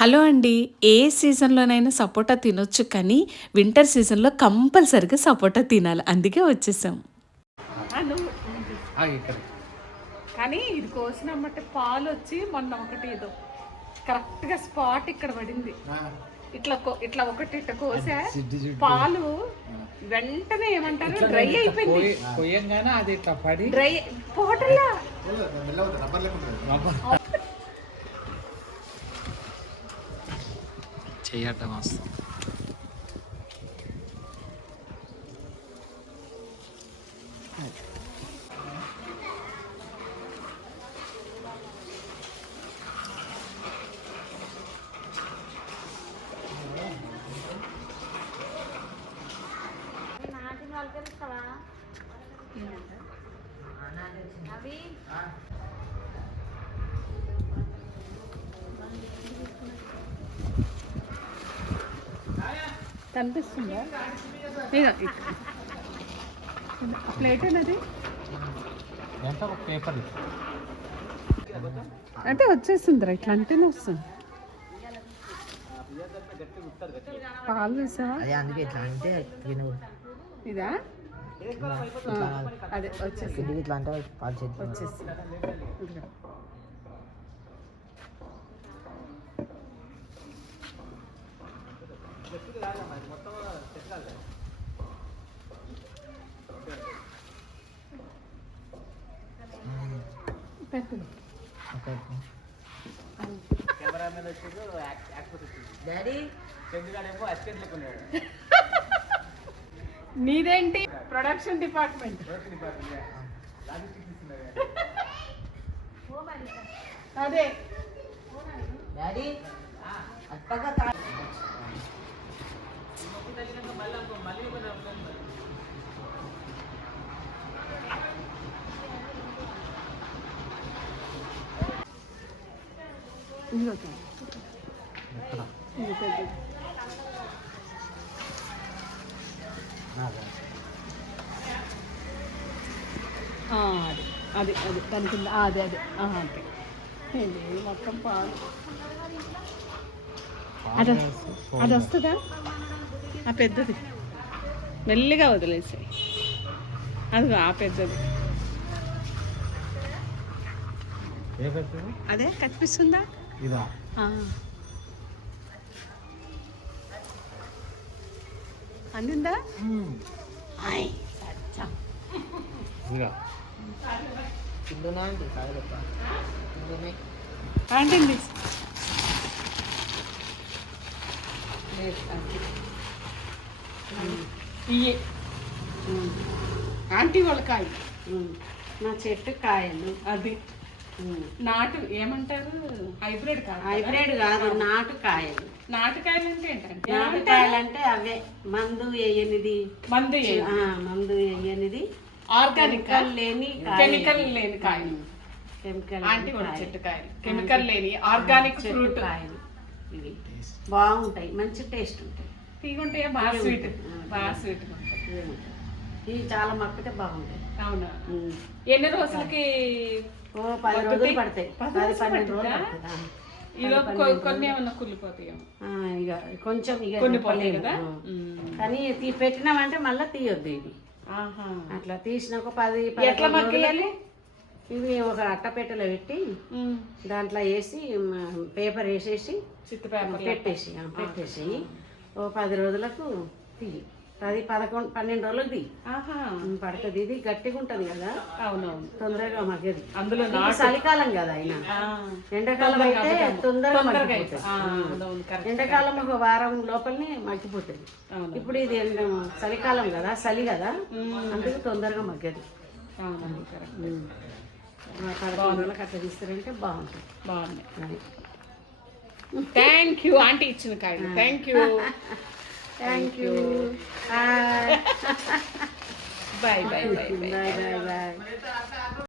Hello అండి. ఏ సీజన్‌లోనైనా సపోటా తినొచ్చు కానీ, వింటర్ సీజన్‌లో కంపల్సరీగా సపోటా తినాలి. అందుకే వచ్చేసాం. నువ్వు ఇక్కడ కానీ ఇది కోసినమ్మటే పాలొచ్చి మొన్న ఒకటి ఏదో కరెక్ట్‌గా స్పాట్ ఇక్కడ పడింది. ఇట్లా ఒకటి ఇట్ట కోసా పాలు వెంటనే ఏమంటారు డ్రై అయిపోయింది. కొయ్యంగానే అది ఇట్లా పడి డ్రై పోటల్లా చేయటం వస్తుంది. కనిపిస్తుందా? ప్లేట్ అనేది పేపర్ అంటే వచ్చేస్తుందిరా, ఇట్లా అంటేనే వస్తుంది. పాలు చూసావా? అందుకే ఇట్లా అంటే ఇదా అదే వచ్చేసి ఇట్లా అంటే వచ్చేసి నీదేంటి ప్రొడక్షన్ డిపార్ట్మెంట్? అదే డాడీ అది అది అది దాని కింద అదే అదే అంతే. ఏంటి మొత్తం పాలు అది అది వస్తుందా? ఆ పెద్దది మెల్లిగా వదిలేసాయి. అది ఆ పెద్దది అదే కనిపిస్తుందా? ఇదా అందిందా? అంటింది. ఇయ్యి ఆంటీ వాళ్ళ కాయలు, నా చెట్టు కాయలు. అది నాటు ఏమంటారు? హైబ్రిడ్ కాదు, హైబ్రిడ్ కాదు, నాటు కాయలు. నాటుకాయలు అంటే ఏంటంటే నాటు కాయలు అంటే అవే మందు వేయనిది, మందు మందు వేయనిది, ఆర్గానిక్ లేని కెమికల్ లేని కాయలు. కెమికల్ ఆంటీ వాళ్ళ చెట్టు కాయలు కెమికల్ లేని ఆర్గానిక్ ఫ్రూట్ కాయలు. ఇవి బాగుంటాయి, మంచి టేస్ట్ ఉంటాయి. తీగుంటాయా? బాగా స్వీట్, బాగా స్వీట్ ఇవి చాలా మక్కుతే బాగుంటాయి. అవునా? ఎన్ని రోజులకి? 10 రోజులు పడతాయి, 10-12 రోజులు పడుతుందా? పడుతుంది. ఈలో కొన్ని ఏమన్నా కుళ్ళిపోతాయేమో. ఇక కొంచెం ఇక కొన్ని పోతాయి కదా. కానీ పెట్టినామంటే మళ్ళీ తీయొద్దు. ఇవి అట్లా తీసిన ఒక 10-11 మక్కియాలి. ఇవి ఒక అట్టపెట్టెలో పెట్టి దాంట్లో వేసి పేపర్ వేసేసి పెట్టేసి ఓ 10 రోజులకు తీయి. 10-12 రోజులకు తీయి పడుతుంది. ఇది గట్టిగా ఉంటుంది కదా. అవునవును, తొందరగా మగ్గది. అందులో చలికాలం కదా అయినా, ఎండాకాలం అయితే తొందరగా మగ్గిపోతుంది. ఎండాకాలం ఒక వారం లోపలనే మగ్గిపోతుంది. ఇప్పుడు ఇది చలికాలం కదా, చలి కదా, అందుకు తొందరగా మగ్గది. 11 రోజులకు అట్లా తీస్తారంటే బాగుంటుంది. బాగుంది. థ్యాంక్ యూ ఆంటీ ఇచ్చిన కాయలు. Thank you. Thank you. Bye bye bye bye bye bye.